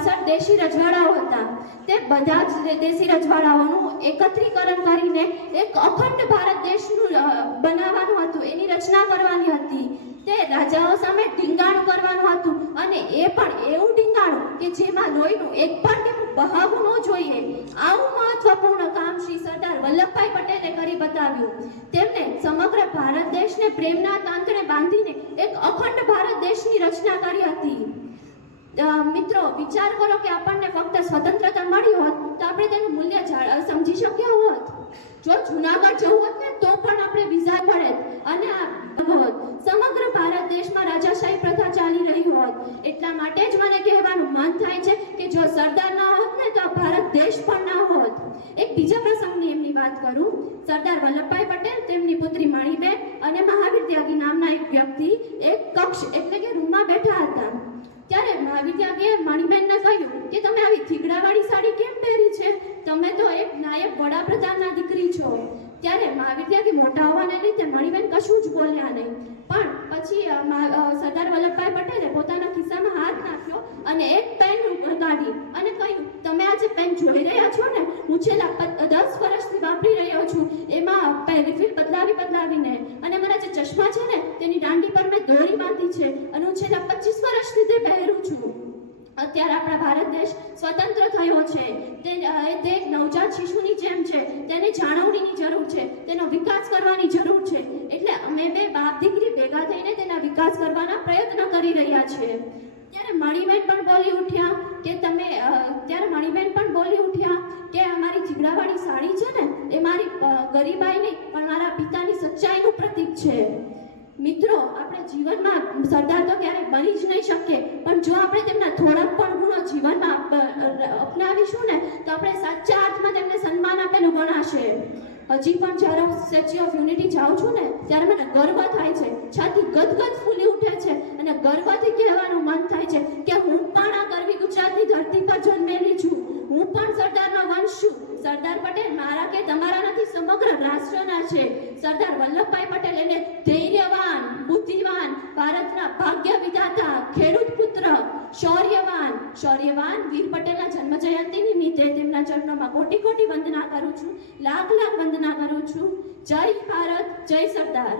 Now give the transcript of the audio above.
62 દેશી રજવાડાઓ હતા. તે બધા જ દેશી રજવાડાઓનું એકત્રીકરણ કરીને એક અખંડ ભારત દેશનું બનાવવાનું હતું, એની રચના કરવાની હતી. તે રાજાઓ સામે ઢીંગાણું કરવાનું હતું, અને એ પણ એવું ઢીંગાણું કે જેમાં લોહીનું એક પણ ટીપું બહાવવું ન જોઈએ. આવું મહત્વપૂર્ણ કામ શ્રી સરદાર વલ્લભભાઈ પટેલે કરી બતાવ્યું. તેમણે સમગ્ર ભારત દેશને પ્રેમના તાંતણે બાંધીને એક અખંડ ભારત દેશની રચના કરી હતી. મિત્રો, વિચાર કરો કે આપણને ફક્ત સ્વતંત્રતા મળી હોત તો આપણે તેનું મૂલ્ય સમજી શક્યા હોત. જો જૂનાગઢ જવું હોત ને તો પણ આપણે વિઝા મળે, અને સમગ્ર ભારત દેશમાં રાજાશાહી પ્રથા ચાલી રહી હોત. એટલા માટે જ મને કહેવાનું મન થાય છે કે જો સરદાર ના હોત ને તો ભારત દેશ પણ ના હોત. એક બીજા પ્રસંગની એમની વાત કરું. સરદાર વલ્લભભાઈ પટેલ, તેમની પુત્રી મણિબેન અને મહાવીર ત્યાગી નામના એક વ્યક્તિ એક કક્ષ એટલે કે રૂમમાં બેઠા હતા. ત્યારે મહાવીર ત્યાગીએ મણિબેનને કહ્યું કે તમે આવી થીગડાવાળી સાડી કેમ પહેરી છે? તમે તો એક નાયક વડાપ્રધાનના દીકરી છો. ત્યારે મહાવીર ત્યાગી મોટા હોવાને લીધે મણિબેન કશું જ બોલ્યા નહીં. પણ પછી સરદાર વલ્લભભાઈ પટેલે પોતાના ખિસ્સામાં હાથ નાખ્યો અને એક પેન કાઢી અને કહ્યું, તમે આ જે પેન જોઈ રહ્યા છો ને, હું છેલ્લા 10 વર્ષથી વાપરી રહ્યો છું. એમાં રિફિલ બદલાવીને, અને મારા જે ચશ્મા છે ને તેની દાંડી પર મેં દોરી બાંધી છે, અને હું છેલ્લા 25 વર્ષથી તે પહેરું છું. અત્યારે આપણા ભારત દેશ સ્વતંત્ર થયો છે. તે એક નવજાત શિશુની જેમ છે. તેને જાળવણીની જરૂર છે, તેનો વિકાસ કરવાની જરૂર છે. એટલે અમે બે બાપ દીકરી ભેગા થઈને તેના વિકાસ કરવાના પ્રયત્ન કરી રહ્યા છીએ. ત્યારે મણિબેન પણ બોલી ઉઠ્યા કે અમારી થીગડાવાળી સાડી છે ને એ મારી ગરીબાઈ નહીં પણ મારા પિતાની સચ્ચાઈનું પ્રતીક છે. મિત્રો, આપણે જીવનમાં સરદાર તો ક્યારેય બની જ નહીં શકીએ, પણ જો આપણે તેમના થોડાક પણ ગુણો જીવનમાં અપનાવીશું ને તો આપણે સાચા અર્થમાં તેમને સન્માન આપેલું ગણાશે. હજી પણ જ્યારે હું સ્ટેચ્યુ ઓફ યુનિટી જાઉં છું ને ત્યારે મને ગર્વ થાય છે, છાતી ગદગદ ફૂલી ઉઠે છે, અને ગર્વથી કહેવાનું મન થાય છે કે હું પણ આ ગરવી ગુજરાતની ધરતી પર જન્મેલી છું. હું પણ સરદારનો વંશ છું. સરદાર પટેલ મારા કે તમારા નથી, સમગ્ર રાષ્ટ્રના છે. સરદાર વલ્લભભાઈ પટેલ એને ધૈર્યવાન, બુદ્ધિવાન, ભારતના ભાગ્ય વિધાતા, ખેડૂત પુત્ર, શૌર્યવાન વીર પટેલના જન્મ જયંતિ નિમિત્તે તેમના ચરણોમાં કોટી કોટી વંદના કરું છું, લાખ લાખ વંદના કરું છું. જય ભારત, જય સરદાર.